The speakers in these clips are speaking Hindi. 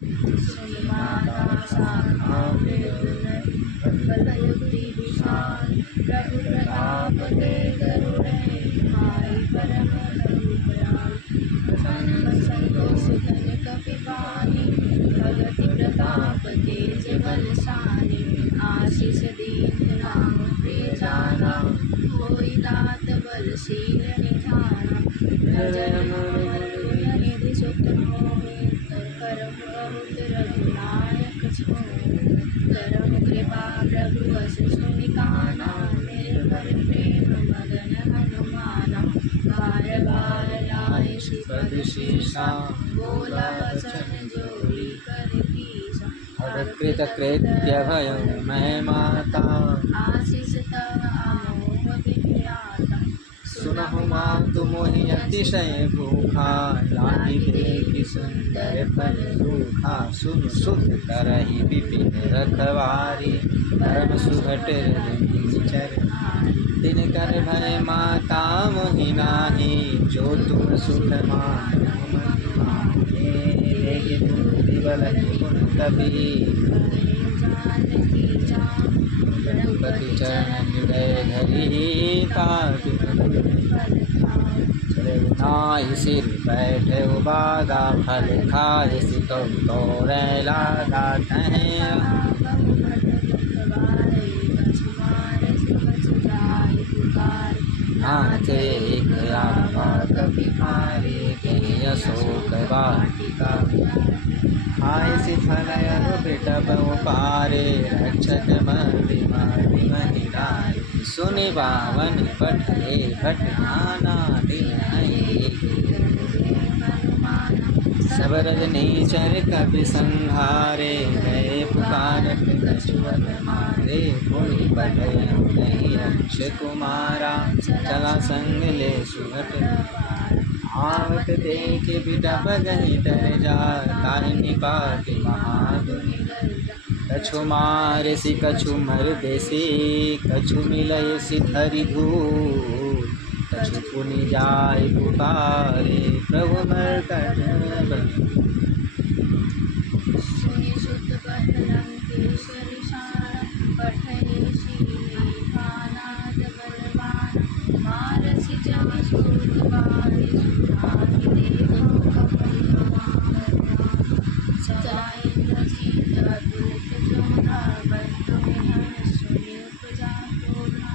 सुन माता शाखा बल बुद्धि विशाल प्रभु प्रताप के करुणै भाई परम दयाल प्रसन्न संतोष धन कपिपानि भगति प्रताप तेज बलशानी आशीष दीन नाम प्रिय जाना होई दात बलशील निधाना निधि सुत मोहि करम बहुत रघुनायक छोहि करम कृपा प्रभु बस सुनिकाना निर्भय प्रेम मगन हनुमाना बार बार लाए श्रीपद शीशा बोला वचन जोरी कर कीसा कृत कृत्य भयो मैं माता आशीष तव आमोह विख्याता सुनहु मातु मोहि अतिशय भूखा लागी देखि सुंदर फल रूखा सुन सुख करहि विपिन रखवारी परम सुभट रघुनीचर दिन कर भय माता मोहि नाही जो तुम सुख माने देहि बुद्धि बल गुण कबि रघुपति चरण हृदय धरि तातु नाहि सिर बैठे बागा फल खाए सितो तोरे लागा नाथ एक आवा कपि मारे के अशोक वाटिका आय सि फल बिटप पारे रक्षक महि महिराय सुनि बावन पठे भट नाना सब रजनीचर कपि संहारे गए पुकारत कछुअत मारे पुनि बढ़े नहीं अक्ष कुमारा चला संग ले सुभट आवत देख बिटप गहि तर जा ताहि निपात महागुनि कछु मारे सि कछु मर देसी कछु मिलय सि धरि धूल कछु पुनि जाय पुकारे प्रभु मरकट सुनि सुत लंकेश्वरी शान पठै शीली भानाद बलवान मारसि जनि सूत बारि सुनाहि देखो कपि सजाए जीत अतुलित जोधा बंधु निधन सुनि उपजा कोढ़ा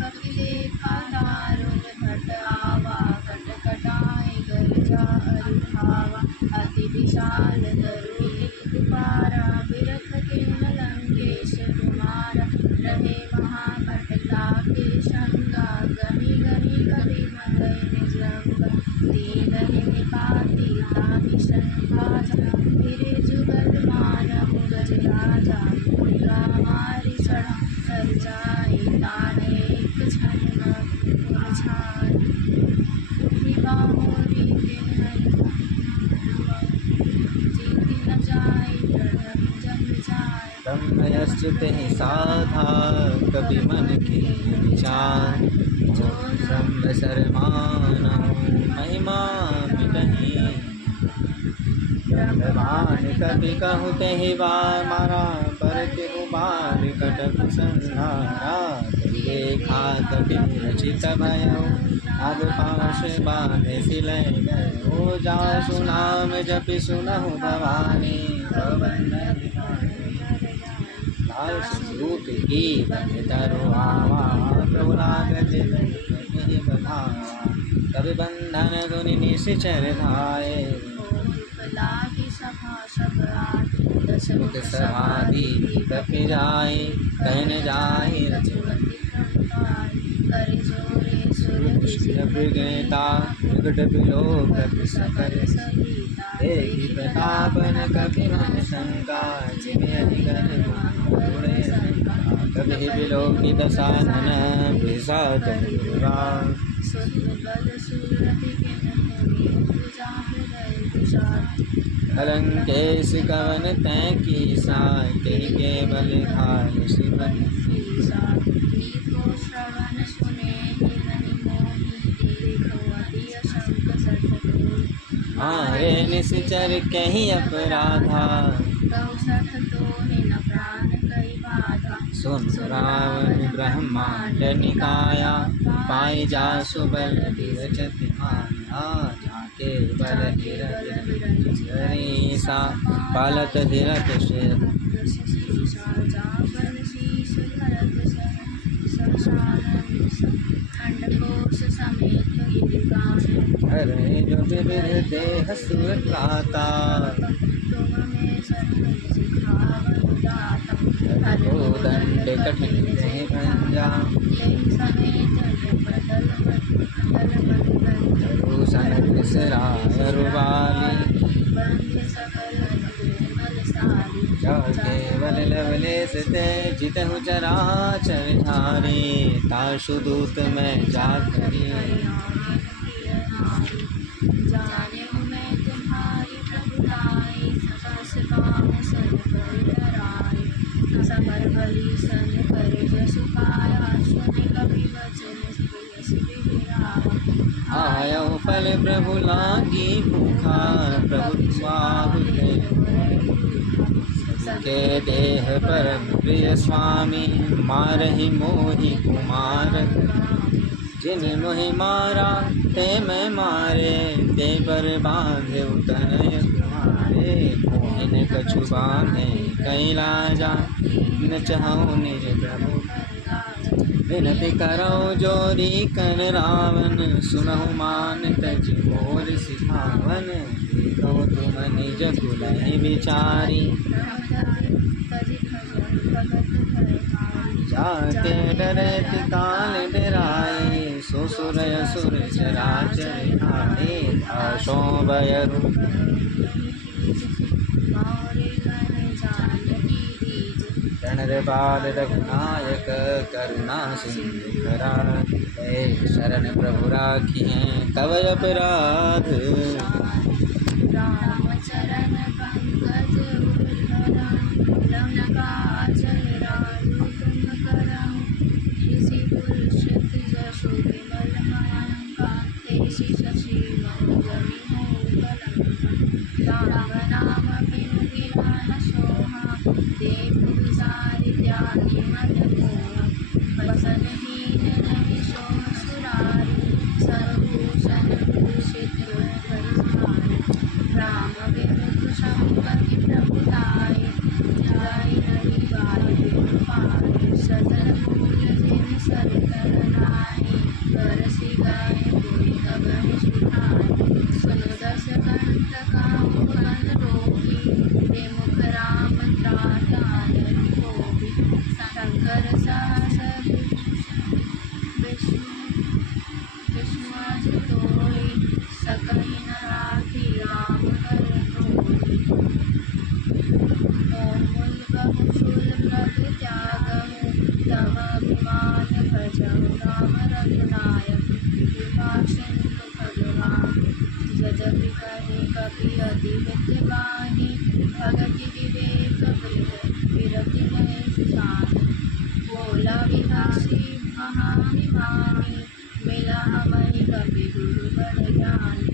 कपि देखा दारुण भट आवा कट कटाई गर्जा अरिभावा अति विशाल दरु एक पारा बिरथ किन लंकेश कुमारा रहे महाकटका के शंगा गनि गनि कपि मगै निजंगा दीनहि निपाति ताहि संभाजा फिरे जुगल मानहु गज राजा मूलिका मारि चढ़ा तर जाई ताने एक क्षण मुरझाई उठी बाहोरी तिन्हनि जीति न जाई प्रणम जग जाय ब्रह्मयस्तुते साधा कवि मन के विचार जो ब्रह्म शर्माना महिमा मिटहि ब्रह्मवान कवि कहु तेहि बार मारा पर केहु बार कटक संहारा देखा कवि रचित भयो नाग पाश बांधे सिलै गयो जा सुनाम जपि सुनहु भवानी लाल सूत की बन तरु आवा प्रभु लागत कहि बधावा कवि बंधन धुनि निश्चर धाये लागी सभा सब आदि दस मुख समाधि कपि जाय कहन जाहि रघुपति प्रभुपाय कर जोरे सुर विगता विकट विलोक सकल सहिता देहि प्रतापन कपि मन शंका जिमि अधिगण गुणे कपि विलोकि दशानन विषाद बल सूरति किन मुनि पूजा हृदय विषाद अलंकेश कवन तै कीसा तेहि के बल घाल श्रीमन नीको श्रवण सुने ही नहीं मोहि देखो अति असंक सठ मारे निश्चर कहीं अपराधा। कहु सठ तो न प्राण कई बाधा। सुन रावण ब्रह्मांड निकाया, पाई जासु बल विरचत माया। जाके बल सा पालत हिरत शिर। खंडकोश समेत हरे जो विविध देह सुर त्राता। दंड कठिन देह भंजा। भूषण विसराय रुबाली। केवल लवलेश ते जितहु चराचर धारे। ताशु दूत में जाकरी। जाने मैं तुम्हारी प्रभुताई। सकस काम सन कर डराई। समर बलि सन करे जसु पाया। सुनि कपि वचन प्रियस बिराया। आयो फल प्रभु लागी भूखा। प्रभु स्वाहुते के देह परम प्रिय स्वामी। मारहि मोहि कुमार। जिन मोहि मारा ते मैं मारे। ते पर बांधे तनय तुम्हारे। मोहिन कछु बांधे कैलाजा। न चाहूँ निज प्रभु विनति करो जोरी कर रावण। सुनहु मान तज मोर सिखावन। देखो तुम निज कुलहि विचारी। जाते डरत काल डराए। सो सुर असुर चराचर आए। आशो भयरु रणरबाल रघुनायक। करुणा सिंधु करा। शरण प्रभु राखी हैं तव अपराध। रामचरण पंकज उद्धरण काजल राजू तुम करम। ऋषि पुरुषत जशो विमल मयंका। तेषि शशि मौजमि हो कलंका। राम नाम बिनु गिरा सोहा। देव सारि त्यागी मद मोहा। वसनहीन नहीं सोह सुरारी। सर्वभूषण भूषित परिधारी। राम विमुख संपत्ति प्रभुताई। जाई नहीं बाई बिनु पाई। सजन मूल जिन सरकर नाई। करसि गाय कोई तब निष्ठाई। सुन दस कंठ काहू बन रोगी। विमुख राम त्राता नर भोगी। शंकर सहस विष्णु तोई। सकहि न राखी राम कर जोई। मोह बहुशूल प्रभ त्यागहु। तम अभिमान भजहु राम रघुनायक। कृपा सिंधु भगवान। जजति कहि कपि अति हित बानी। भगति विवेक विरति नहीं जानी। भोला विलासी महाभिमानी। मिला हमहि कपि गुरु बड़ ज्ञानी।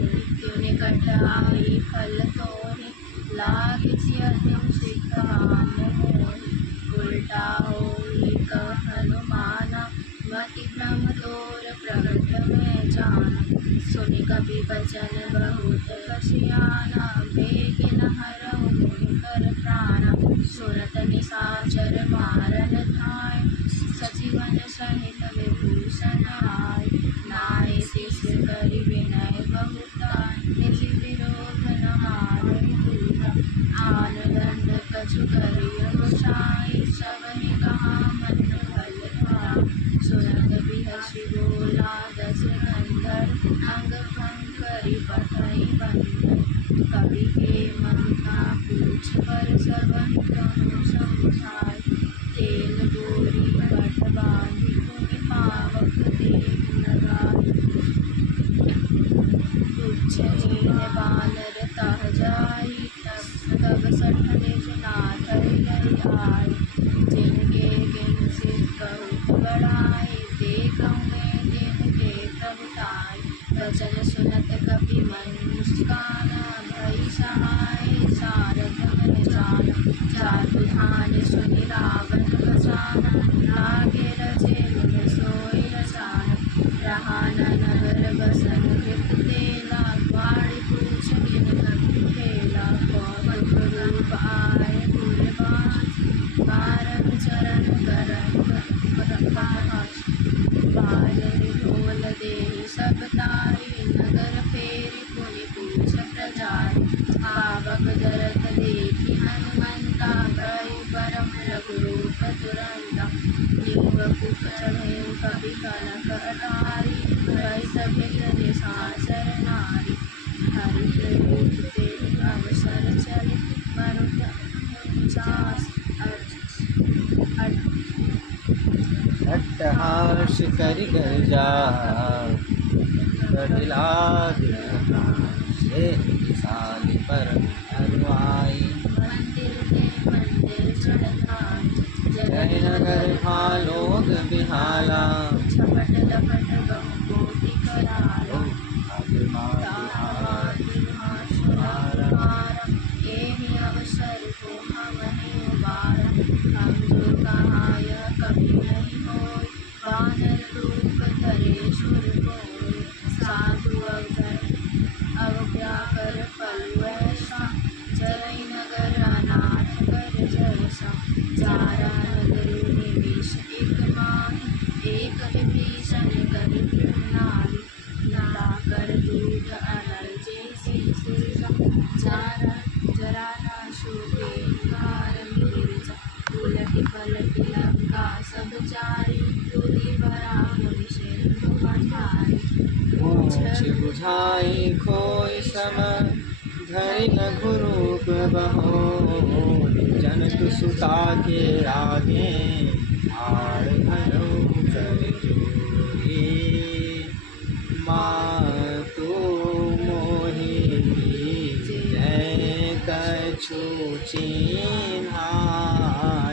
मृत्यु निकट आई फल तोहि। लागी सियहिं सिखान मोहि। उल्टा होई कह हनुमाना। मति भ्रम तोर प्रगट मैं जाना। सुनि कपि बचन बहुत कसियाना। बेगिन हरहु मुनि कर प्राणा। सुरत निशाचर मारन धाय। सचिवन सहित विभूषण आय। नाय शिष्य करि विनय बहुताय। निज विरोध न मारहि दूता। आन दंड कछु करिय गोसाई। सबहि कहा मन भल भाई। सुनत बिहसि बोला दस कंधर। अंग भंग करि पठहि बंधन। कवि के ममता पूछ पर सबन कहूँ समझाय। तेल बोरी कठ बाँधि पुनि पावक देह लगाय। तुच्छहीन बानर तह जाई। तब सठ निज नाथ हृदय आय। जिनके किन सिर बहुत बड़ाई। देखऊँ मैं दिन के प्रभुताई वचन सुनत कपि मन मुस्काना भई सहाय सारथ मन जाना जातु ध्यान सुनि रावण बचाना लागे रचे मुझ सोई रचाना रहा न नगर बसन कृत तेला वाणी पूछ बिन कपि खेला कौतुक रूप आए पुरवास कारक चरण करन प्रकाश बाजहि ढोल देहि सब तारी नगर फेरि पुनि पूछ प्रजारी पावक दरत देखि हनुमंता भय परम रघुरूप तुरंता नीव कुख चढ़े कपि कनक अटारी भय सभित निशाचर नारी हरि प्रभु तेहि अवसर चले मरुत 49 अट्टहास करि गर्जा कटिलाद से विशाल पर हरवाई मंदिर चढ़ाई जय नगर भालोग बिहाला झपट लपट बहु कोटि कराला एहि अवसर को हमहि उबारा हम जो कहाय कपि नहीं होय वानर रूप धरे सुर कोय साधु अवज्ञाकर फल ऐसा जय नगर अनाथ कर जैसा जारा नगरी निवेश एक माही एक विभीषण करि नारी नला कर दूध अनल जैसी सुरजा जारा जरा न शोभे कार गिरिजा उलटि पलटि लंका सब चारी दूरी भरा मुनि शेष पठारी पूछ बुझाई खोई सम धरि रघुरूप बहो जनक सुता के आगे आड़ भरो कर जोरी मातु मोहि जय कछु चिन्हा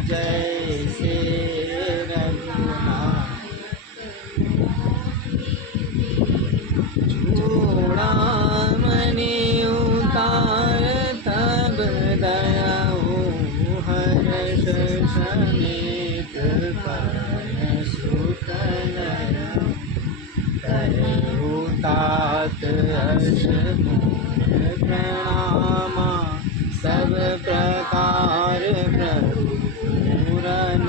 जैसे रघुनाथ चूड़ामणि उतार तब दयाओ हर्ष समेत पवन सुत तरु तात अस प्रणामा सब प्रकार प्रभु पूरन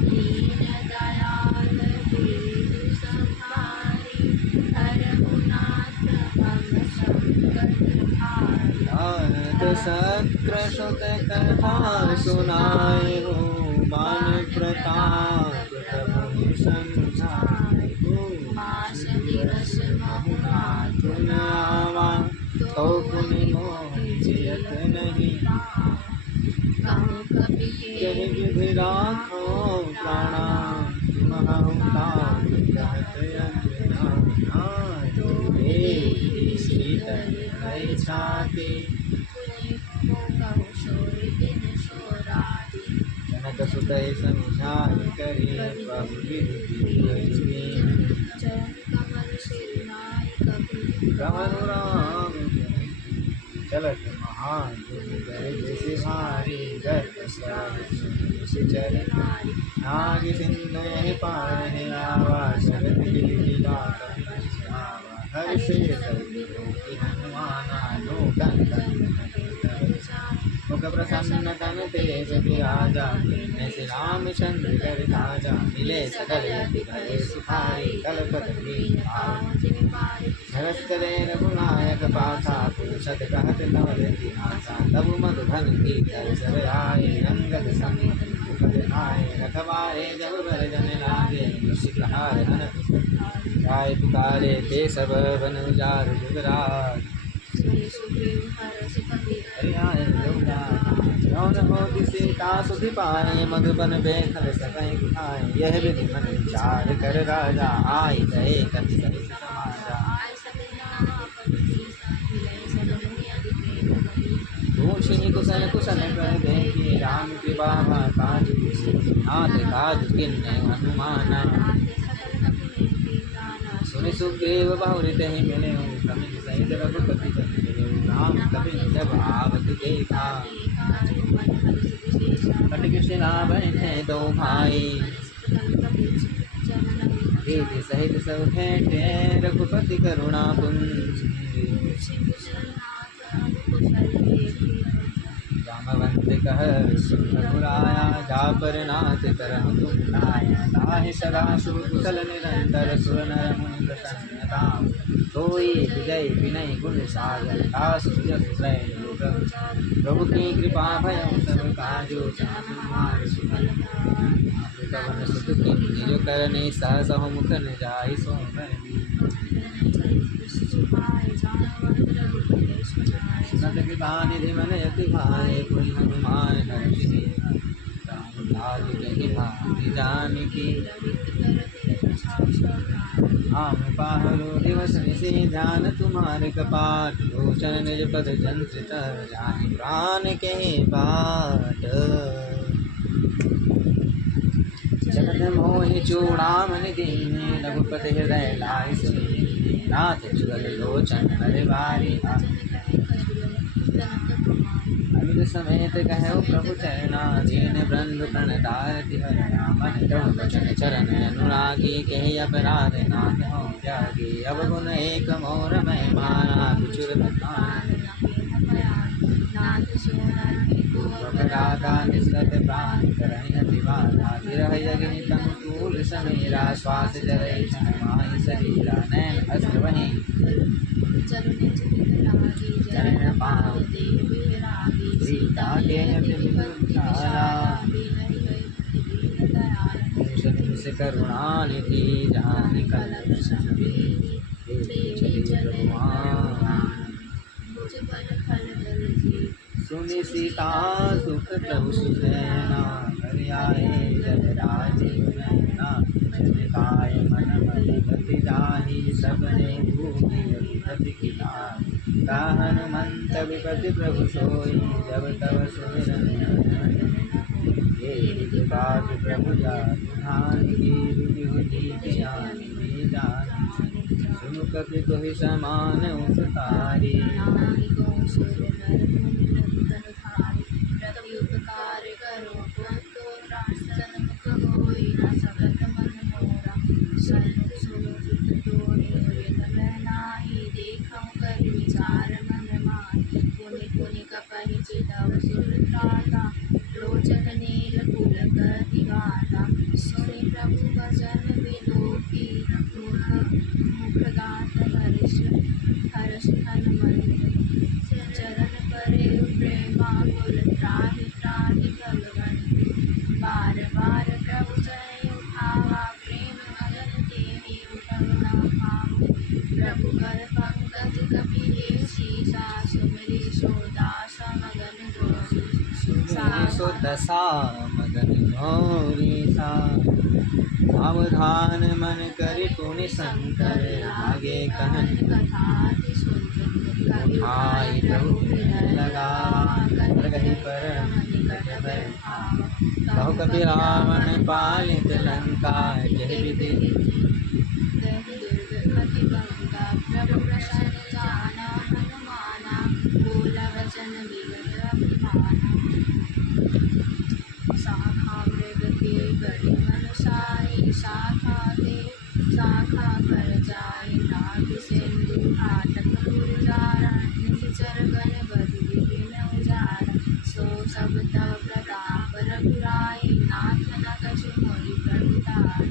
दीन दयाल दीन संहारी हरहुनाथ हम संकट हारी शक्र सुत कथा सुनाए हो बान प्रताप प्रभु संसार मास दिवस तुम आवा तो पुनि मोहि जियत नहीं कहूँ कपि जय विधि राखो प्राणा महतार कहत अंजना देहि शीतल भय छाती कहूँ सोई दिन सोराती जनक सुतहि समझाई करि बहु विधि चरण कमल सिर नाय कपि कमल राम चलत महान जैसे भारी गर्भ चरण नाग सिंधु पार है आवा शरद लीला हर से हनुमाना लोकन मुख प्रसन्न तन तेज बिराजा ऐसे रामचंद्र कर राजा मिले सकल भय सुखाई कलपति भरत करे रघुनायक पासा पुरुषत कहत नवल दिनासा तब मधुबन की सब आए रंगत संग आए रखवारे जब भर जन लागे शिखहार गाय पुकारे ते सब बन उजार जुगराज यौन हो सीता सुधि पाए मधुबन बेखल सकहि खाए यह विधि मन विचार कर राजा आई गए कपि सहित समाजा पूछहि कुशल कुशल कर देखी राम कृपा काज नाथ काज किन्ने हनुमाना सुनि सुग्रीव बहुरित ही मिले कपि सहित रघुपति जन राम कपि जब आवत देखा कटक शिला बैठे दो भाई प्रीति सहित सब भेंटे रघुपति करुणा पुंज जामवंत कह रघुराया जा पर नाथ तरह तुम लाया ताहि सदा शुभ कुशल निरंतर सुर नर मुनि प्रसन्नता सोई विजय विनय गुण सागर दास यश प्रभु की कृपा भय सब काजो चार सुमन कवन सुत की निज करने सहस मुख न जाय सो सुनत कृपा निधि मन यति भाए कोई हनुमान हरि राम काज कहि भाति जानकी आम पाहरो दिवस निशि ध्यान तुम्हारे कपाट लोचन निज पद जंत्रित जाहि प्राण के बाट जगत मोहि चूड़ामणि दीने रघुपति हृदय लाय सुनीने नाथ जुगल लोचन हरे बारी अमित समेत कहु प्रभु चरणा दीन बंधु प्रणतारति हरणा मन क्रम वचन चरण अनुरागी कहि अपराध नाथ हो त्यागी अवगुण एक मोर मैं माना बिचुर राधा निसरत प्राण करहि दिवाना विरह यज्ञ तनु तूल समीरा श्वास जरै माहि शरीरा नैन अस्त्र वहि चरण पाव सीता के से करुणा निधि जानि कल सुनि सीता सुख प्रभु सुनैना घर आए जब राजीव नैना काय मन मति गति जाहि सबने भूमि रघुपति की का हनुमंत विपति प्रभु सोई जब तब सुमिरन बात प्रभु जान की विधि ज्ञानी जान सुनु कपि कोहि समान उपकारी उपकार करो लोचन नील पुलक दिवाता सुनि प्रभु वचन विलोकी मुख गात हर्ष हनुमंत चरण परे प्रेमा कुल त्राहि त्राहि भगवन बार बार प्रभु जय उठावा प्रेम मगन तेहि उठवना भाव प्रभु कर पंकज कपि शीसा सुमिरि सोदास मगन दशा मगन गौरी सा सावधान मन करि पुनि शंकर आगे कहन उठाई प्रभु लगा गही पर बहु कपि रावण पालित लंका जय विधि प्रभु प्रसन्न जाना हनुमाना बोल वचन विगत अभिमाना शाखा मृग के गढ़ि मनुषाई शाखा दे शाखा कर जाय नाग सिंधु हाटक गुरजारा निचर गण बधु विपिन उजारा सो सब तव प्रताप रघुराई नाथ न कछु मोहि प्रभुताई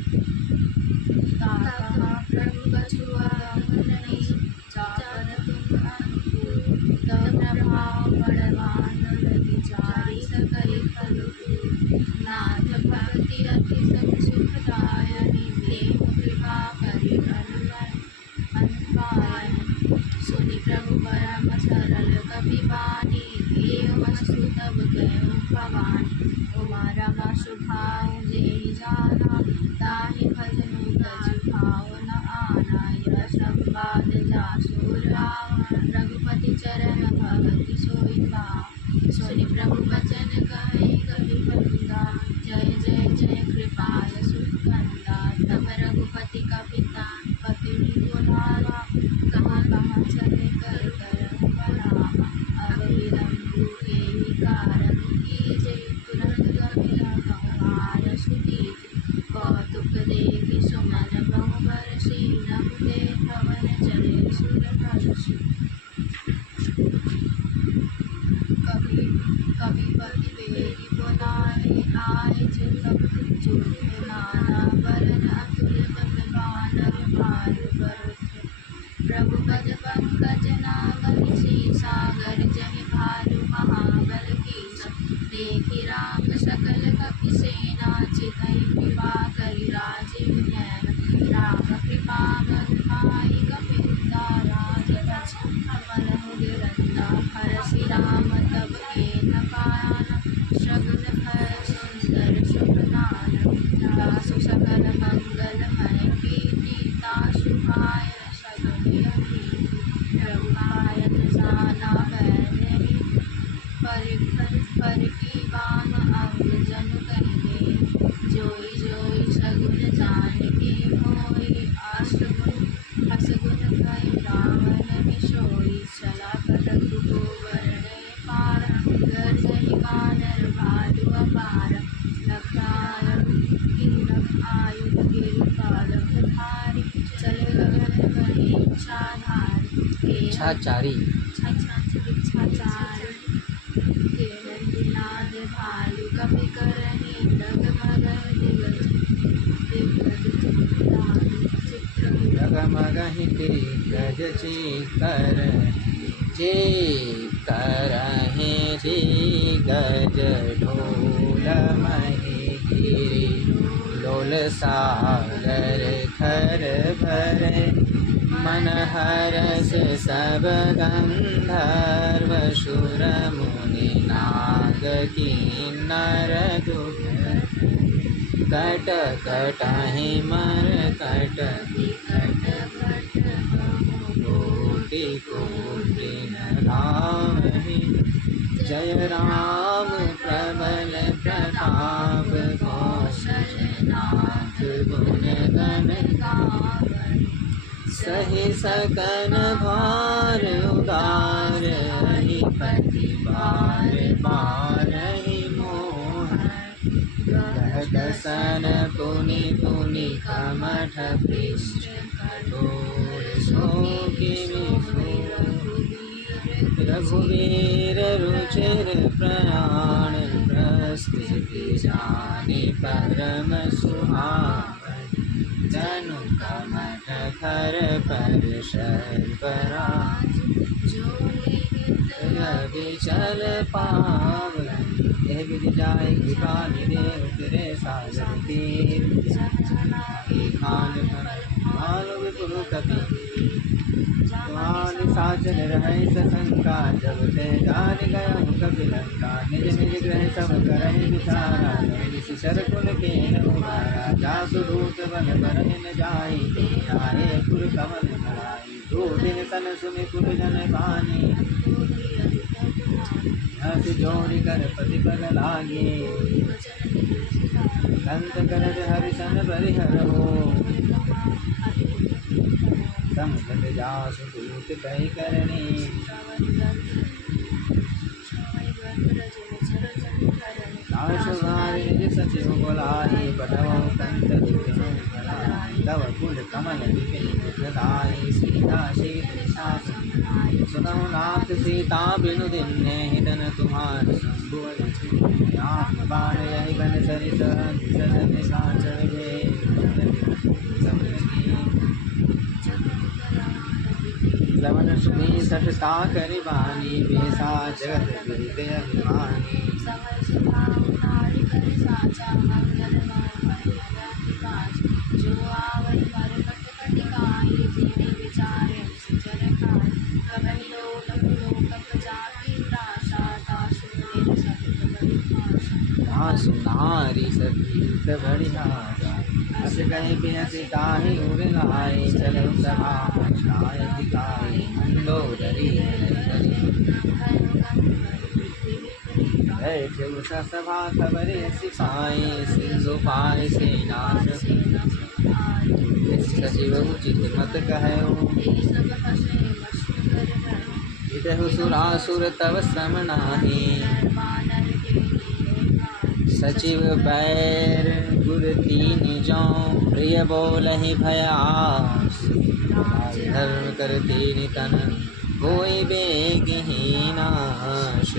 ताका प्रभु कछु अवगुण नहीं चाकर तुम अनुकूल तव प्रभाव बड़वान विचारी सकई फल नाथ भक्ति अति सुखदायनि देहु कृपा करि अनुपाय सुनि प्रभु परम सरल कपि बानी देवस्तु तब कहो भवानी उमा रमा सुभाऊ जेहि जाना ताहि भजनु तज भाव न आना यह सब बात जासुर रावण रघुपति चरण गावती सोईबा। सुनि प्रभु बचन कहे कवि बंदा, जय जय जय कृपाल सुखंदा। तब रघुपति का पिता पति बुलावा, कहाँ कहाँ चले कर करम बढ़ावा। अब विलंबु एहि कारण कीजे, तुरंत गमिला गंगार सुधीजे। कौतुक देखि सुमन बहु बरसी, नभु देखवन चले सुर हर्षि। कविपति बेरी बोलाए, आए जे तब जुगे नाना बरन अतुल बल बानर भालु बरथे। प्रभु पद पंकज नाभि सीसा, गर्जहि भालु महाबल कीसा। देखि राम सकल कपि सेना, चितहि विभा करि राजीव नयन। राम कृपा बल पाई कपिंदा, राजपक्ष कमल मुदिरंदा। हरषि राम तब कीन कानन, शगुन भय सुंदर शुभ नानन। दासु सकल मंगलमय कीर्ति, तासु भाय सगल अकीर्ति। प्रभु पायत जाना बैदेहि, परिकी बाम अंग जनु कहिबे। जोई जोई सगुन जानकी होई, असगुन कहि रावण बिसोई। चला पल रघुबरने पार, गर्जहि वानर भालु अपार। लख आयुध गिरि पालक धारी, चले गगन बहे इच्छाधारी। इच्छाचारी केहन भालु कपि करहि, डगमग दिग्गज चित्र। डगमगहि दिग्गज चित्करहि दिग्गज ढोल मही। लोल सागर खर भरे, मन हरस सब गंधर्व। सुर मुनि नाग किन्नर दुख, कट कटहि मर कट। कोटि कोटि नगावहि, जय राम प्रबल प्रताप। कौशलनाथ गुण गण गावहि, सहि सकन भार उदार। अधिपति बार बारहि मोहन, दसन पुनि पुनि कमठ पृष्ठ। कठोर शोकिनि रघुवीर रुचिर प्रयाण। प्रस्तुति जानि परम सुहावन, जनु कमठ खर पर सर्पराज। विचल पावन, यह विधि जाय कृपा निधे। उतरे सागर तीर, खान भालु विपुल कपि। तुम्हारी साचन रहे सशंका, जब ते जान गए कपि लंका। निज निज ग्रह सब करहि विचारा, ऋषि शरकुल कीन उबारा। जासु दूत बन बरहि न जाहि, ते आए पुर कमल धराई। दूबिन सन सुनि पुर जन पानी, हंस जोड़ी कर पति पग लागे। दंत करज हरिशन बरिहरहु, समझत जासु दूत कहि करनी। नाशवारि निज सचिव बोलाई, पठवउ कंत दिव्य भलाई। तव कुल कमल विपिन मुद्गलाई, सीता शीत शासन। सुनहु नाथ सीता बिनु दिन्ने, हितन तुम्हार शंभु। आँख बाण यही बन सरित, सदन निशाचर गे। लवन सुनी सठता करि बानी, बेसा जगत विदित अभिमानी। सुनारी सतीत बढ़िया, अस कहीं बिहसी ताहि उर लाए चलो सभा शाय दिखाए मंदोदरी बैठे उस सभा खबरे सिखाए सिंधु पाए सेना सचिव उचित मत कहो इतहु सुरासुर तव श्रम नाही सचिव बैर गुर तीन जौ प्रिय बोलहि भयास धर्म कर तीन तन कोई बेगहि नाश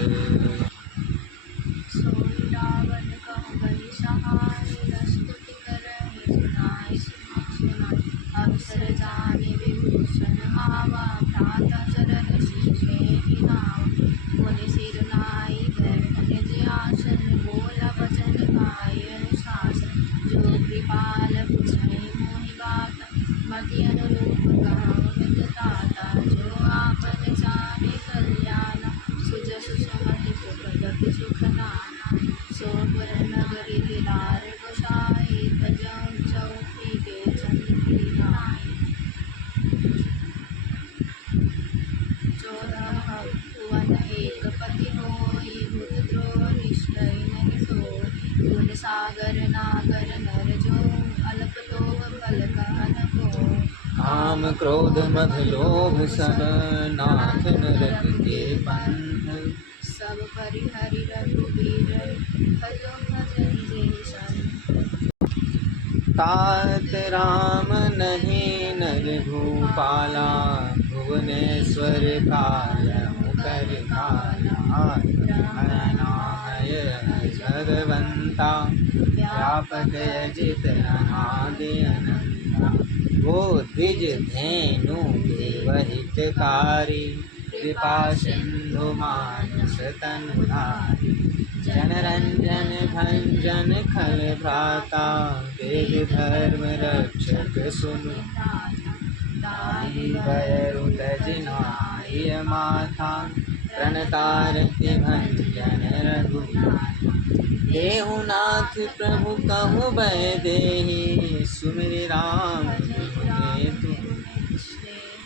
सागर नागर नर जो अल्प तो बल कहन को काम क्रोध मद लोभ सब नाथ नरक के बंध सब परिहरि रघुबीर भजो भजन जेसन तात राम नहीं नर भूपाला भुवनेश्वर काल कर काला भगवंता व्यापक अजित अनादि अनंता वो द्विज धेनु देवहितकारी कृपा सिंधु मानस तनधारी जनरंजन भंजन खल भ्राता वेद धर्म रक्षक सुनु ताहि भयरु तजनाय माथा प्रणतारति भंजन रघुनाथ देहुनाथ प्रभु कहु भय देहि सुमिरि राम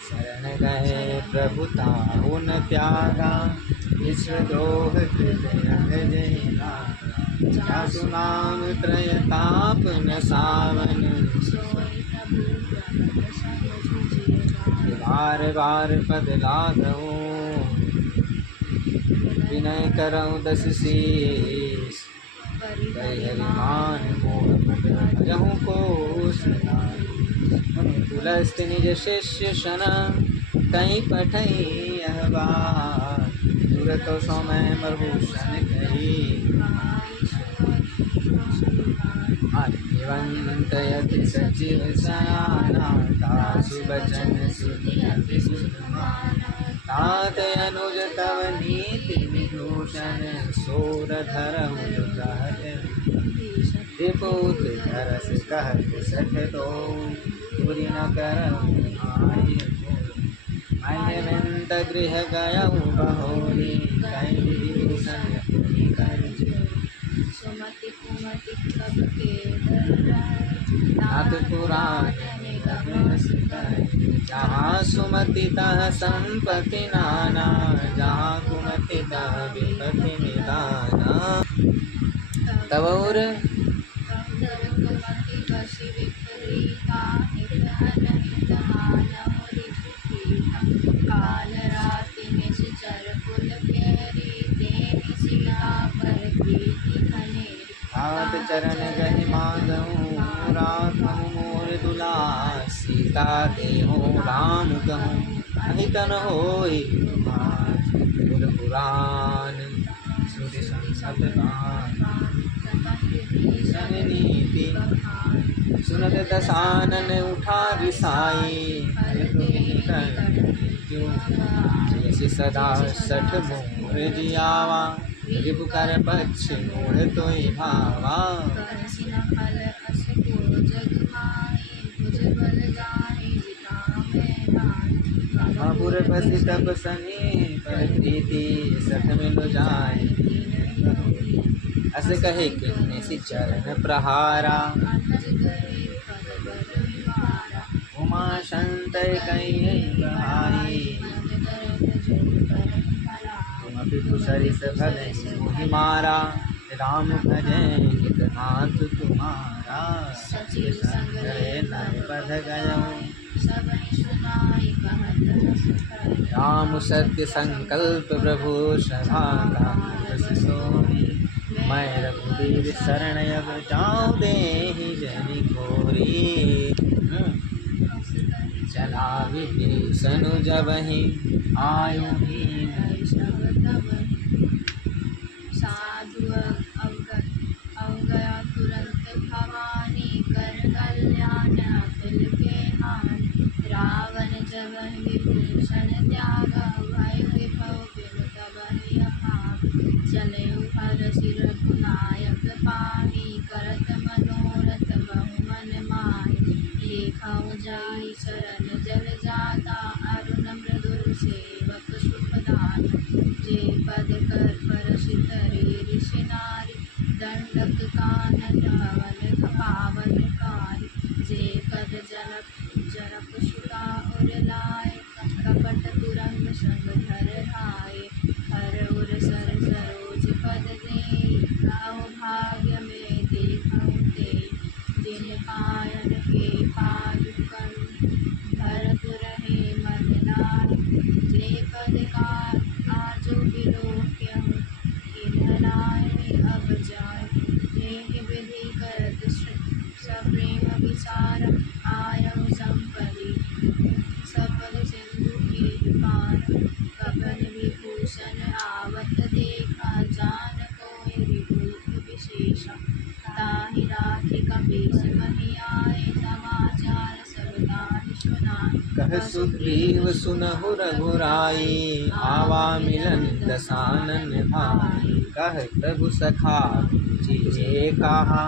शरण गए प्रभु ताहु न त्यागा विश्वद्रोह जासु नाम त्रयताप न सावन बार बार पद लाघऊ विनय करऊँ दस शीस हरिमान मोहूँ को तुलस्त निज शिष्य शन कहीं पठई यह बात तुरत समय मभूषण कही अनिवंत यति सचिव सयाना तासु बचन सुनियति सुमाना तात अनुज तव नीति विभूषण सोर धरहु विभूत धरस कहत सठ तो पूरी न करहु अनवंत गृह गयहु बहोरी कई विभूषण सुमति कुमति कब के नाथ पुराण जहाँ सुमति तह संपत्ति नाना जहाँ कुमति तह विपत्ति निदाना तवौर काल राति निश्चर कुल फेरी देहि सिला पर कीर्ति खनेरी हाथ चरण गहि माधव राखहु मोर दुलार सीता देहो राम कहूँ अहितन होई कुल पुराण सुधि संसद नीति सुनत दसानन उठा रिसाई जैसे सदा सठ मोर जियावा रिपु कर पक्ष मोर तोय भावा महापुर बसि तप सनी पर प्रीति सठ मिलो जाए अस कहे किन्ने सि चरण प्रहारा संतय कहीं बहाई तुमपि कुसरित भले मोहि मारा राम भजे नाथ तुम्हारा सचिव संगरे नर पद गयो राम सत्य संकल्प प्रभु सदा सोई मैं रघुवीर शरण अब जाऊँ देहि जनि घोरी चला विभीषण जबहि आयु साधु अवगया तुरंत भवानी कर कल्याण अतुल के हानि रावण जब विभूषण त्याग भय विभव बिनु तब अभाव चले हर सिर रघुनायक पानी करत मनोरथ बहु मन माहि लेखउ जाहि शरण जल जाता अरुण मृदुल सेवक सुखदाता जे पद कर परसित रे ऋषि नारी दंडक कानन भवन पावन कारी जे पद जनक सुता उर लाए कपट तुरंग संग धर धाये हर उर सर सरोज पद दे गाओ भाग्य में देखऊ ते जिन पायन के पादुकन भरत रहे मन नाहि जे पद का आजो विलोक्यहु इन्हनाए अब जाय जेहि विधि करत सप्रेम विचार आयउ संपदि सफल सिंधु के पार कपन विभूषण आवत देखा जान कोई विभूत विशेषा ताहि राखि कपीस महि आए समाचार सब ताहि सुनाए कह सुग्रीव सुनहु रघुराई आवा मिलन दसानन भाई कह प्रभु सखा जिये कहा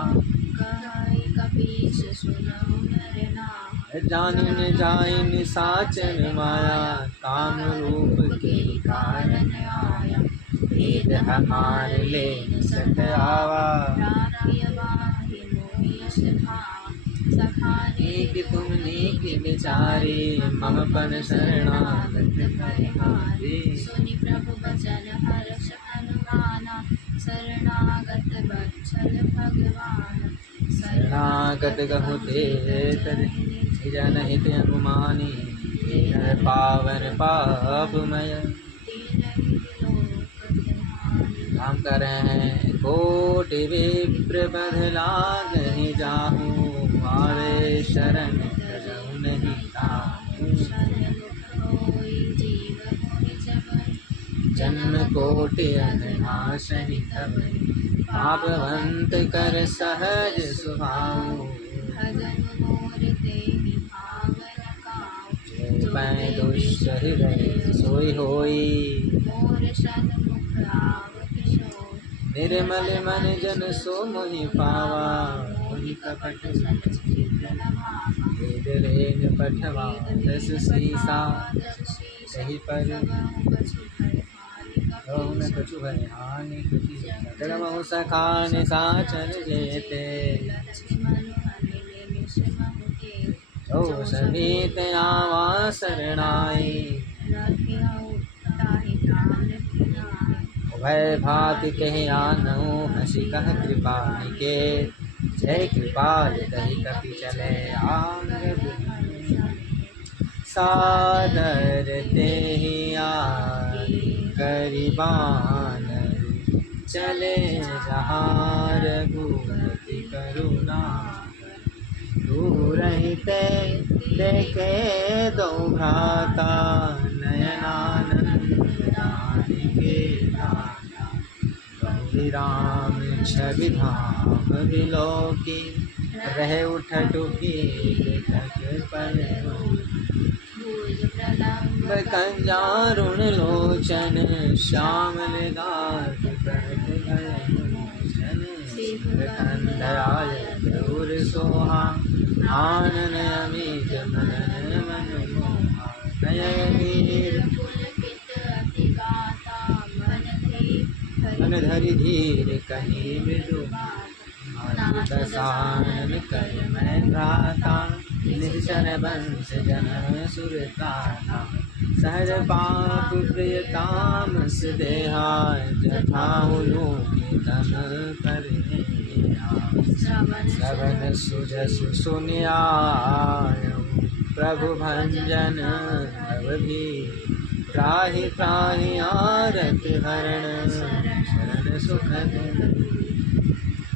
कहै कपीस सुनहु नर नाम जानिन जाइन साचन माया काम रूप के कारण आया भेद हमार ले सत आवा राखिय बाहि मोहि यश भावा सखाने कि तुमने की विचारे मम पन शरणागत भय हारे सुनि प्रभु बचन हर्ष अनुमाना शरणागत बत्सल भगवान शरणागत कहु ते जन हित अनुमानी हर पावन पापमय हम करें कोटि विप्र बदलाग नहीं जाहूँ आवे शरण करऊँ नहीं ताहूँ जन्म कोटि अघनाशनि तब पापवंत कर सहज सुभाऊ भजन मोर तेहि भावन काऊ मैं दुष्ट हृदय सोई होई मोर सन्मुख आवत सोई निर्मल मन जन सो मोहि पावा मोहि कपट चित्र नभावा वेद लेन पठवा दस सीसा सही पर न कछु भय हानि करमहु सखान साचर जेते ओ समेत आवा शरणाई भय भाति कहि आनऊ हसी कह कृपा के जय कृपाल कहि कपि चले आंग सादर तेहि आई करिबान चले जहाँ रघुपति करुणा दूर रहते देखे दो भ्राता नयनानंद रानी के दाता बहु राम छवि धाम विलोकी रह उठ डुबी पर कंजारुण लोचन श्यामल गात कंदयाल दूर सोहा आनन अमित मनन मन मोहा नयनीर मन धरि धीर कहीं मृदु दसानन कर मैं भ्राता निश्चर बंश जन सुरता सहज पाप प्रियतामस देहा जथा लोके तन करने श्रवण सुजस सुनियाय प्रभु भंजन अवधि त्राहि त्राहि आरत हरण शरण सुखद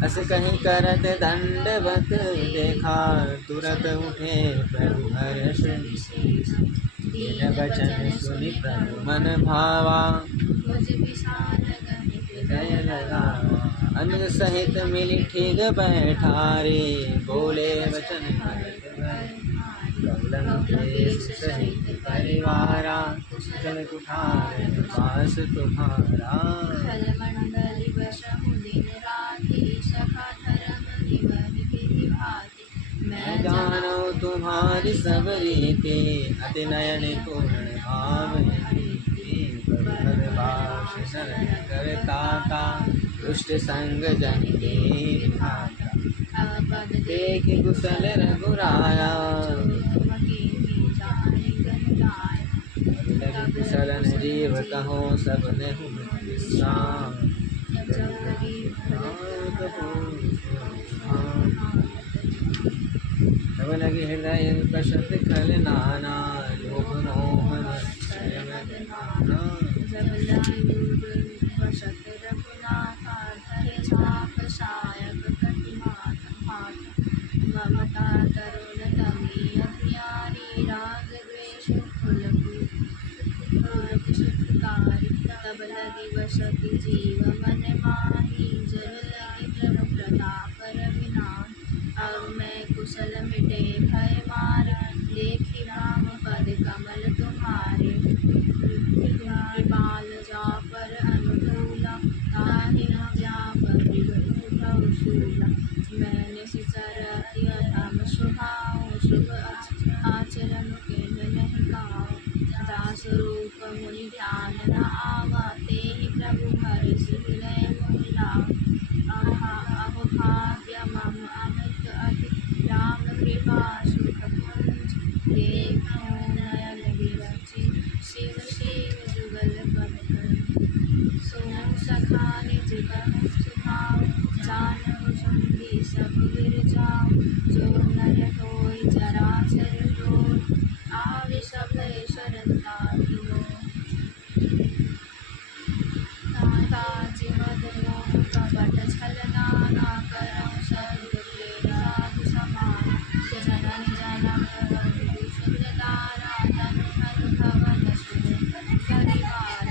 अस कहीं करत दंडवत देखा तुरत उठे प्रभु हर्ष विशेष दीन वचन सुनि प्रभु मन भावा मुझ विशाल गहि हृदय लगावा अन सहित मिली ठीक बैठारे बोले वचन भरत लंकेश सहित परिवारा कुशल कुठार पास तुम्हारा मंडली बसहु दिन राति सखा धर्म निवहि विधि भाति मैं जानो तुम्हारी सब रीति अति नयन पूर्ण भाव भाष शरण करता दुष्ट संग जन के विधाता पद देख कुशल रघुराया कुशलन जीव कहो सब नेहु विश्राम तब लगे हृदय कशत खल नाना लोभ मोहन ममता तरुण तमी अभियारी राग द्वेष सुखकारी तब लगी वसति जीव मन माही जब लगी प्रभु प्रताप रविनाश अब मैं कुशल मिटे भय मारा देखी राम पद कमल तुम्हारे कृपाल जा पर अनुकूला ताहि न व्याप शूला मैंने सिचर अति स्वभाव शुभ आचरण के नहीं गाओ दास रूप मुनि ध्यान न आवा तेहि प्रभु हर्ष हृदय मोहिला अहो भाग्य मम अमित अति राम कृपा सुख पुंज देखो नयन विरचि शिव शिव जुगल पद सुनो सखा निज कहु सुभाव जानहु सुनती सब गिर जाओ जो नर होई चराचर जोर आवे सब शरण ताहियो ताज मद मोह कपट छलना ना करऊँ सर्व के साधु समान जनन जनम सुंदरा तनु धनु भवन सुर परिवार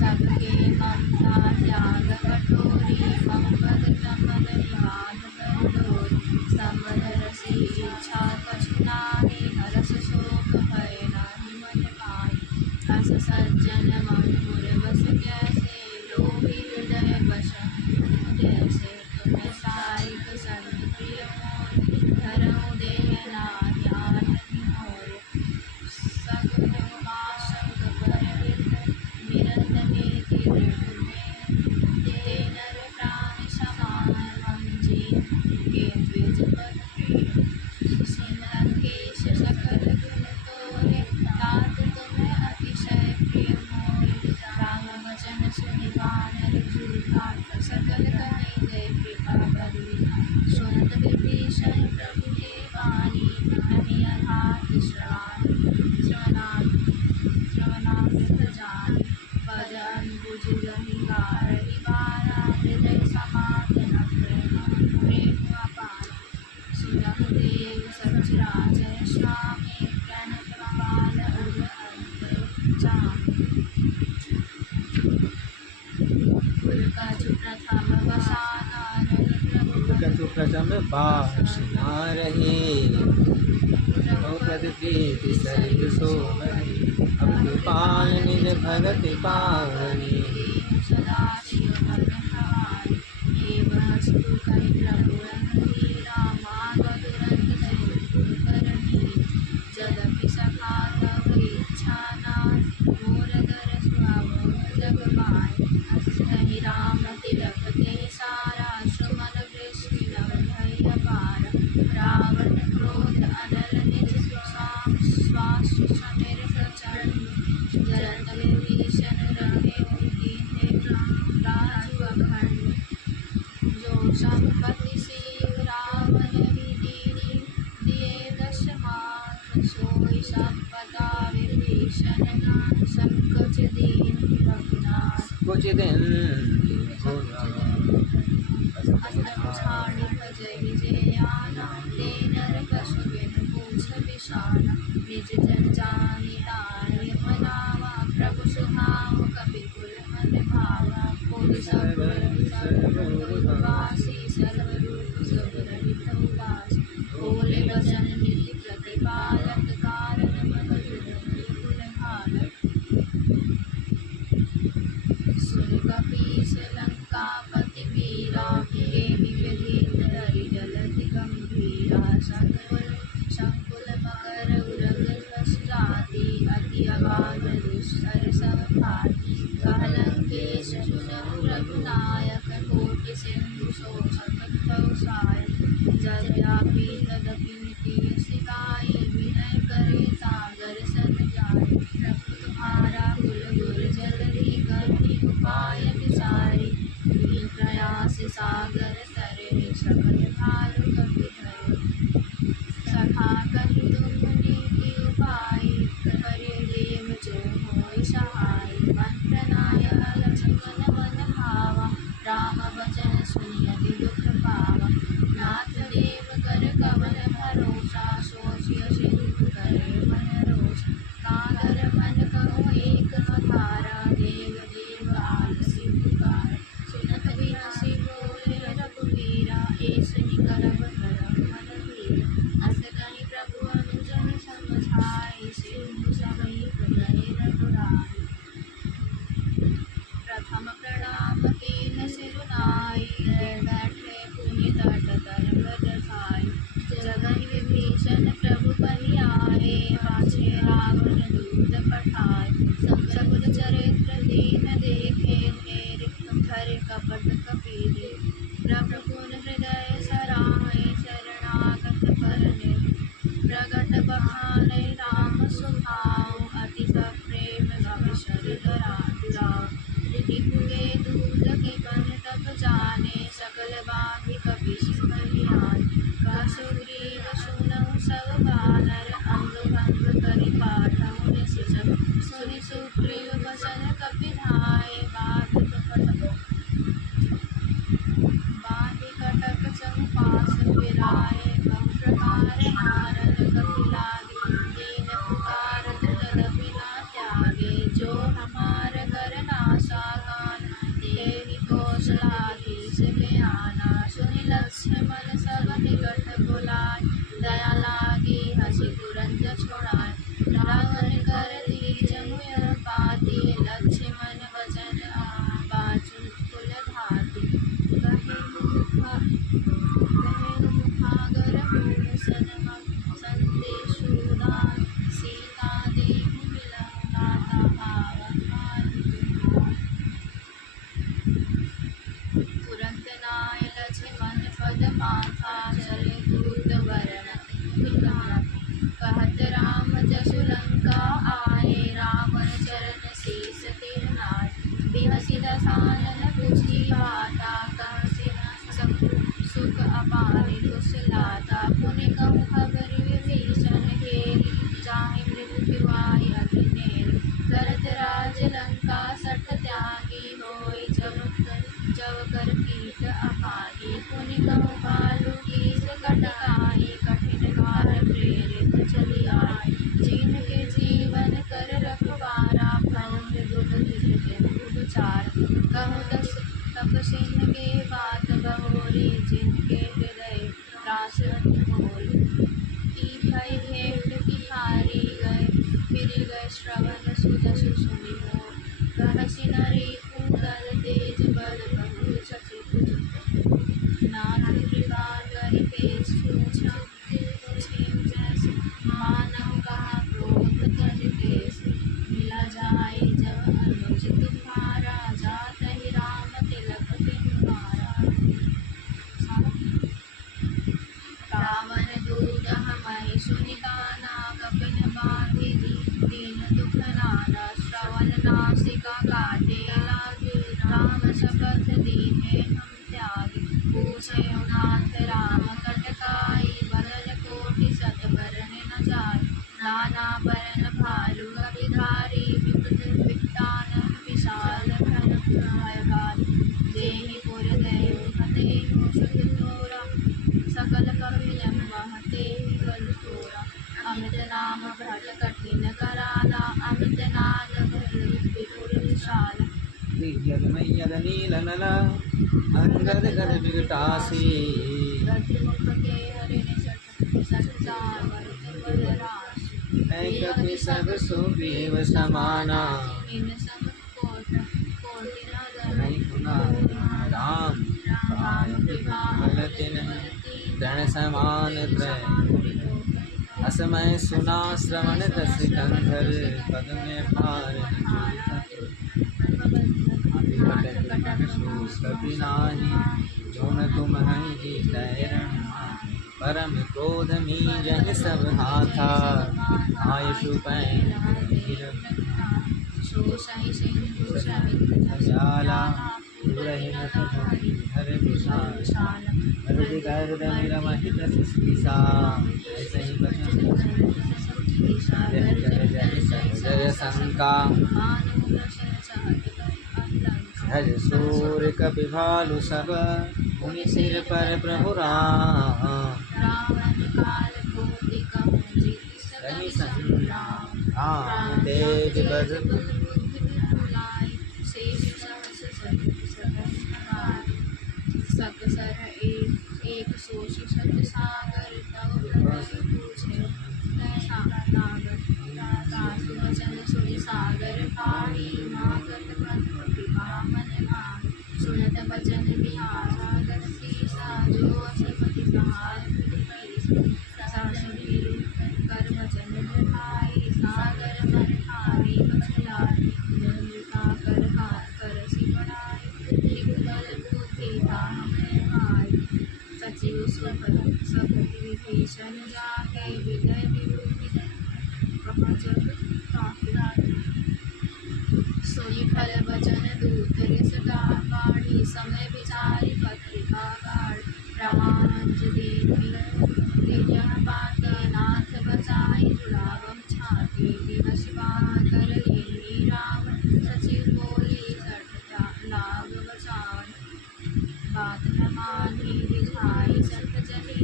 सबके ममता त्याग कटोरी मम पद कमल निवाद करोड़ समर रसी इच्छा कछु नाहि हरस शोक भय नाहि मन माहि अस सज्जन मम पुर बस कैसे लोभी हृदय बस जैसे तुम्हें सारिक संत प्रिय मोर धरऊँ देह नाहि आनहि मोर सगुन उमाशंक परिवृत निरत नीति दृढ़ में ते नर प्राण समान मम जीव के द्विज पद प्रिय लंकेश सकल गुण तोरे तात तुम्हें अतिशय प्रिय मोरे राम वचन सुनि वानर जूझाट सकल कहि गए कृपा बरु सुनत विभीषण प्रभु के वाणी नहीं अघात श्रवणामृत जानि पद अम्बुज गहि कारहि बारा हृदय समागम प्रेम अपार सुनहु देव सचराचर स्वामी प्रणत बाल उर अंतर जामि कछु प्रथम वसाना रहि प्रभु कछु प्रथम बास ना रहे पद प्रीति सरित सोमहि अब कृपाल निज भगत पावनी सदा शिव मन भवानी एवमस्तु कहि प्रभु रघुवीरा मार्ग दुरंत जय करनी जदपि सखा तव इच्छा नाहि मोर दर सुहावो जग माय अस कहि राम तिलक ते सारा सुमन वृष्णि नव भय अपार रावण क्रोध अनल संपत्ति सिर रावण दीनी दिए दश मान सोई संपदा विभीषण नाथ संकोच दीन रघुनाथ कुछ दिन छाड़ी भजय विजयाना ते नर कछु बिन पूछ विषाना निज जन जानिताय मनावा प्रभु सुहाव कपि कुल मन भावा कोटि सर्ववासी सर्वरूप सब रहित उदास बोले वचन निधि प्रतिपालक कारण मगध कुल हालक सुर कपीस लंकापति वीरा देवी विधीत धरि जलधि गंभीरा संकुल मकर उरग रस जाति अति अगाध दुस्तर सब भाति कहलंकेश सुनहु रघुनायक कोटि सिंधु शोषक व्यवसाय जल व्यापी तदपि निति सिकाई विनय करे सागर सन जाय प्रभु तुम्हारा कुल गुर जलधि गति उपाय विचारी दीन प्रयास सागर तरे सकल भार कपि धरे सखा कहि तुम नीति उपाय करे देव जो होय सहाय मंत्र नायक लक्ष्मण मन भावा राम वचन सुनि अति दुख पावा नाथ देव कर कवन भरोसा सोचिय सिंधु करे मन रोषा कागर मन कहो एक मधारा देव देव आलसी पुकार सुनत बिनसी बोले रघुवीरा ऐस निकरब धरम मन वीरा अस कहि प्रभु अनुजन समझाई सिंधु समीप गए रघुराई प्रथम प्रणाम कीन सिरुनाई बैठे पुनि तट तरंग दसाई जगहि विभीषण प्रभु कहि आए पाछे रावण दूत पठाए सकुल चरित्र दीन देखे ढेर धरि कपट कपीरे प्रभु गुण हृदय सराहे शरणागत परने प्रगट बखाने राम सुभाव अति सप्रेम भविष्य दुराव रिपुगे दूत के बन तब जाने सकल बाधि कपि सिमरियान कह सुग्रीव सुनहु सब बानर अंग भंग करि पाठहु निशिचर सुनि सुग्रीव बचन कपि धाय बाँधि कटक चहु पास फिराए बहु प्रकार मारल कपि लागे दीन पुकारत तदपि न त्यागे जो हमार कर नासा गान तेहि कौशलाधीश के आना सुनि लक्ष्मण सब निकट बुलाए दया लागी हसि तुरंत छुड़ाए रावण कर दीज मुय पाती लक्ष्मण वचन बाचु कुल धाती कहे मुखागर मूल सनम संदेशु दान सीता देहु मिलहु नाता पावन तुरंत नाय लक्ष्मण पद माथा चले दूत वरण कहत राम जसु लंका आए रावण चरण शीस तिरनाय बिहसि दसानन पूछी बाता कहसि सुख अपारि कुशलाता पुनि कहु खबर विभीषण घेरी जाहि मृत्यु दिवाई अति नेरि करत राज लंका सठ त्यागी होय जब कर कीट अपाही पुनि कहु भालु कीस कटकाई कठिन काल प्रेरित चली आई जिनके जीवन कर रखवारा भय दुर्गति चार कहु दस तपसिन के बात बहोरी जिनके हृदय त्रास होई भय भेंट बिहारी गए फिर गए श्रवण सुजसु सुनि मोर कहसि नरी कूदल तेज बल बहु सचि नाथ कृपा करि पेश पूछा जैसे मानव कहा क्रोध कर केस मिला जाए जब अनुज तुम्हारा जात ही राम तिलक तुम्हारा रावण दूत हमारी सुनिताना कपिन बांधि दीन दुख नाना श्रवण नासिका काटे लागे राम शपथ दीने हम त्यागे छयो नाथ राम कटकाई बदन कोटि सत बरन न जाय नाना बरन भालु कपिधारी विपुल विक्तान विशाल घन भयकारी जेहि पुर गए हतेहु सुत तोरा सकल कपियन वहते बल तोरा अमित नाम भट कठिन कराला अमित नाद विपुल विशाल यद नील नल अंगद गद विकटासी प्रतिमुख के हरिण सठ जावर बल राशि कपि सब सुग्रीव समाना इन सम कोटि न नहीं गुना राम राम कृपा बलतिन तृण समान त्रय असमय सुना श्रवण दस कंधर पद में पार कपि नाही जो न तुम हहि तैरण परम क्रोध मी जन सब हाथा आयुषु पैन जाला हर विशाल गर्द मेरा महित सीसा ऐसे ही बचन जय शंका हज सूर्य कपि भालु सब मुनि सिर पर प्रभु राम सही संग्राम राम तेज बज सकसर एक सोषि सत सागर तव प्रभु पूछे सागर सासु वचन सुनि सागर पाही मागत बंधु कृपा मन माही सुनत वचन बिहारा दसीसा जो असपति सहाय सासु वीरु कर वचन भाई सागर मन हारी बछलाई का कर सी बढ़ाई दिग्बल बुद्धि धाम में भाई सचिव सपति विभीषण जाके विदय विभूति सोई फल वचन दूत सदा बाढ़ी समय विचारी पत्रिका गाढ़ रामानुज देवी पाते नाथ बचाई जुड़ावम छाती दिवस कर लेनी राम सचिव बोली सठ लाभ बचाई बात न मानी रिझाई संत जनी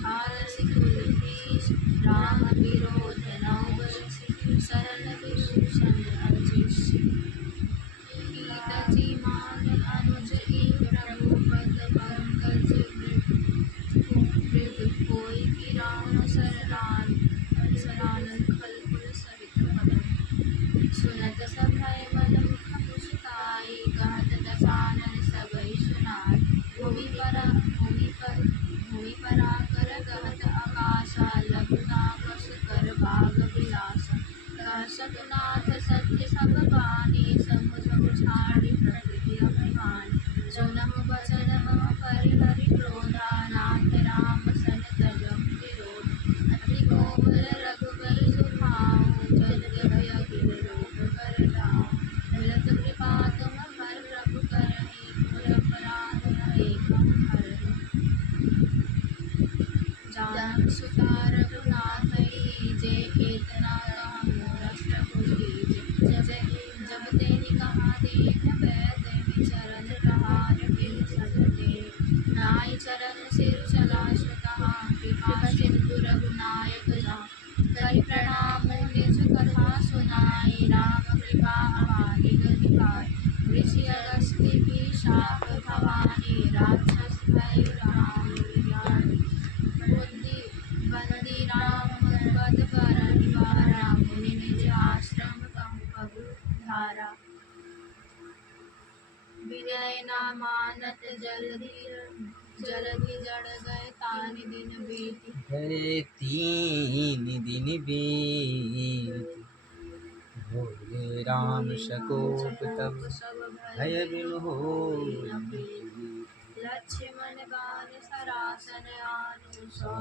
खारसी कुलधीश राम विरोध नौ बरसी सरल विभूषण अजिष गीता जी मान अनुज की प्रभु पद पंकज मृग कोई गिरान सरानन खलकुल सहित मदन सुनत सभय मन मुख मुस्काई कहत दसानन सबई सुनाई भूमि परा कर गहत आकाशा लघुना बस कर बाग विलासा कह सतनाथ सत्य सब बानी समुझ छाड़ी प्रकृति अभिमानी सुनहु बचन मम परिहरि क्रोधा नाथ राम सन तजम विरोध अति कोमल रघुबर सुभाऊ जन देवय अखिल लोक कर जाऊ मिलत कृपा तुम पर प्रभु करहि मोर अपराध एकम हरहि जान सुता रघुनाथ जे केतना कहा मोर प्रभु जब तेहि कहा देख बैद चरण प्रहार बिन सकते नाई चरण सिर चला सुतहा कृपा सिंधु रघुनायक जा करि प्रणाम निज कथा सुनाई राम कृपा अपारी गतिकार ऋषि अगस्त्य की शाप भवानी राक्षस भय राम विज्ञान बुद्धि बंदी राम पद पर निवारा मुनि निज आश्रम कहु पगु धारा विनय ना मानत जलधि जड़ गए तानि दिन बीति गए तीन दिन बीत भोले राम शकोप तब भय बिनु होई लक्ष्मण गान सरासन आनु सौ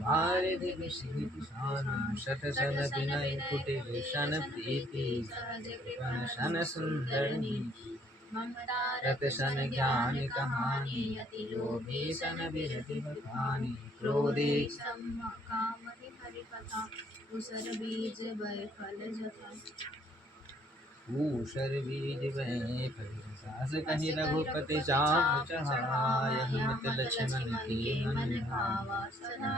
भारत विषानु शत सन विनय कुटिल सन प्रीति सहज कृपण सन सुंदर नीति ममता रतसन ज्ञान कहानी अति लोभी सन बिरति बखानी क्रोधी सम काम हरि कथा उसर बीज भय फल जथा ऊषर बीज बहे फल सास कहि रघुपति चाप चढ़ाय हनुमत लक्ष्मण के मन भावा सदा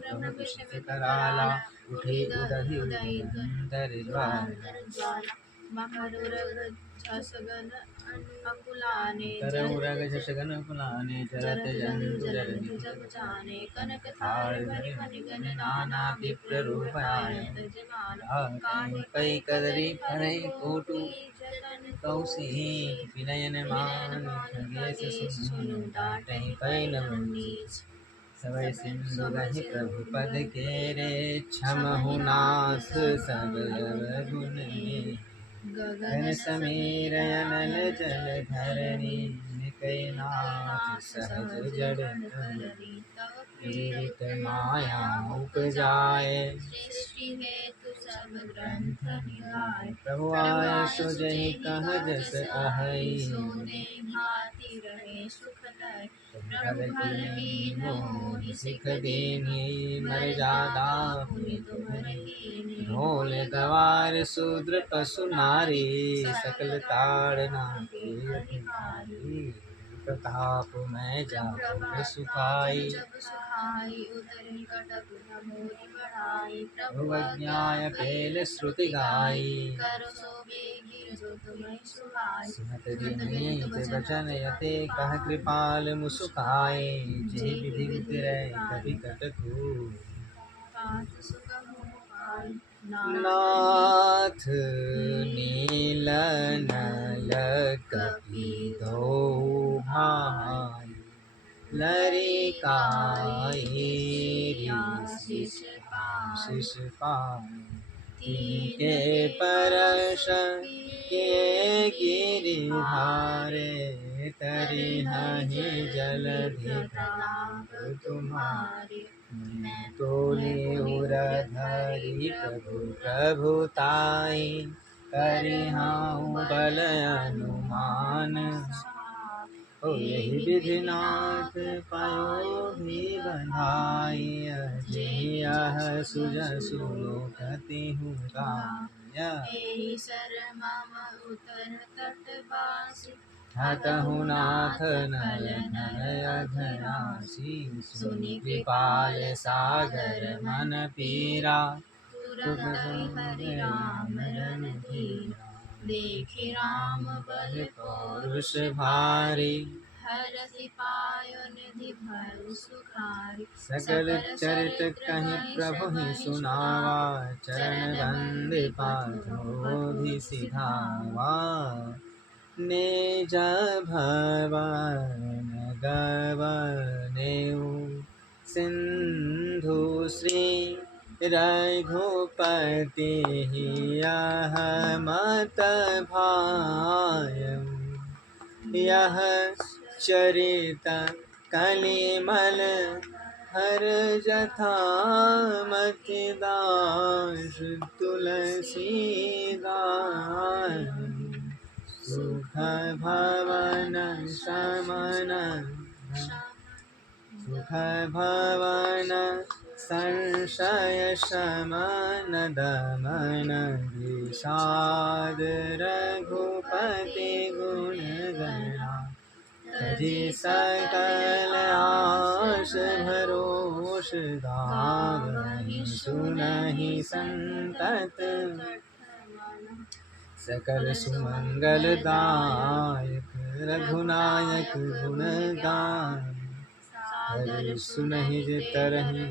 प्रभु कुशित कराला उठे उदहि उदर ज्वाला छसगन अकुलाने तरउरग झषगन कुलाने जरत जंतु जरति जग जाने कनक थार भरि मणिगण नाना विप्र रूप आयत जमाना कई कदरी फरई कोटु कौसी विनयन मान खगेश सुनु डाटहि पै नवनीच सवै सिंधु गहि प्रभु पद केरे क्षमहु नाथ सब गुण गगन समीर अनल जल धरणी निकय नाथ सहज जड़ प्रेरित माया उपजाए सृष्टि हेतु सब ग्रंथ निराय प्रभु आय सो जहि कह जस अहै सोने भांति रहे सुख लय प्रभु भल कीन्हो मोहि सिख दीनी मर्यादा पुनि तुम्हारी ढोल गवार शूद्र पशु नारी सकल ताड़ना के अधिकारी प्रताप मैं जाऊँ सुखाई जब सुखाई उतरी कटक मोरी बढ़ाई प्रभु अज्ञाय पेल श्रुति गाई करो सो बेगी जो तुम्हें सुहाई सुनत विनीत वचन यते कह कृपाल मुसुकाए जय विधि उतरै कवि कटकु पात सुख मोह पाई नाथ नील नल कपि दो भाई लरिकाई शिष पाई के परश के गिरिधारे तरि नहीं जलधि प्रताप तुम्हारे मैं तोले उरधरि प्रभु प्रभुताई करिहाउ बल अनुमान ओ यही विधि नाथ पायो भी बंधाई यह सुजसु लोकति हूँ एहि सर मम उतर तट बासी हतहु नाथ नर अधरासी सुनि कृपाल सागर मन पीरा तुरत हरि राम रणधीरा देखि राम बल पौरुष भारी हरषि पायो निधि भय सुखारी सकल चरित कहीं प्रभु ही सुनावा चरण बंदे पाथोधि सिधावा निज भवन गवनेऊ सिंधु श्री रघुपति यह मत भायऊ यह चरित कलिमल हर जथा मति दास तुलसीदास सुख भवन समन सुख भवन संशय शमन दमन विषाद रघुपति गुण गणा तजि सकल आस भरोष गावहि सुनहि संतत सकल सुमंगलदायक रघुनायक गुण गान हरि सुनहि जे तरहि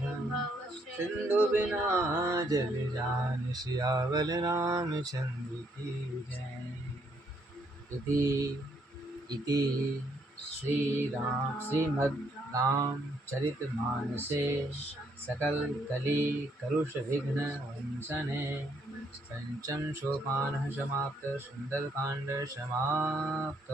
सिंधु बिना जल जान सियावल रामचंद्र की जय। इति श्रीमद् रामचरितमानसे सकल कली कलुष विघ्न वंशने पंचम सोपानः समाप्त सुंदरकांड समाप्त।